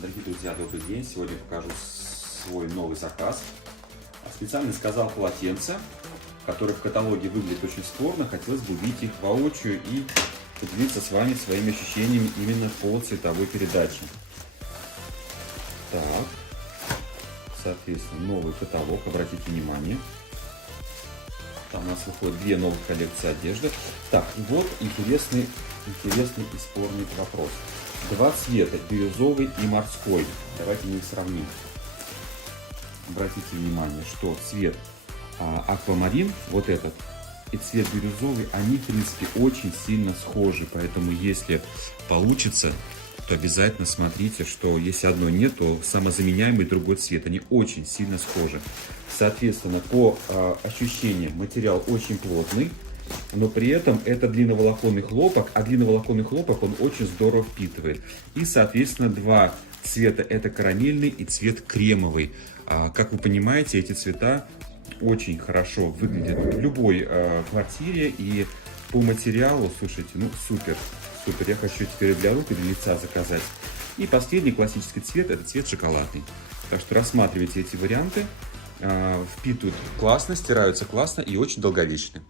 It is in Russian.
Дорогие друзья, добрый день! Сегодня покажу свой новый заказ. Специально заказал полотенца, которые в каталоге выглядят очень спорно. Хотелось бы увидеть их воочию и поделиться с вами своими ощущениями именно по цветовой передаче. Так, соответственно, новый каталог, обратите внимание. Там у нас выходит две новых коллекции одежды. Так, и вот интересный и спорный вопрос. Два цвета, бирюзовый и морской. Давайте мы их сравним. Обратите внимание, что цвет аквамарин, вот этот, и цвет бирюзовый, они, в принципе, очень сильно схожи. Поэтому, если получится, то обязательно смотрите, что если одно нет, то самозаменяемый другой цвет. Они очень сильно схожи. Соответственно, по ощущениям материал очень плотный, но при этом это длинноволоконный хлопок, а длинноволоконный хлопок он очень здорово впитывает. И, соответственно, два цвета, это карамельный и цвет кремовый. Как вы понимаете, эти цвета очень хорошо выглядят в любой квартире, и по материалу, слушайте, ну супер, супер. Я хочу теперь для рук и для лица заказать. И последний классический цвет, это цвет шоколадный. Так что рассматривайте эти варианты. Впитывают классно, стираются классно и очень долговечны.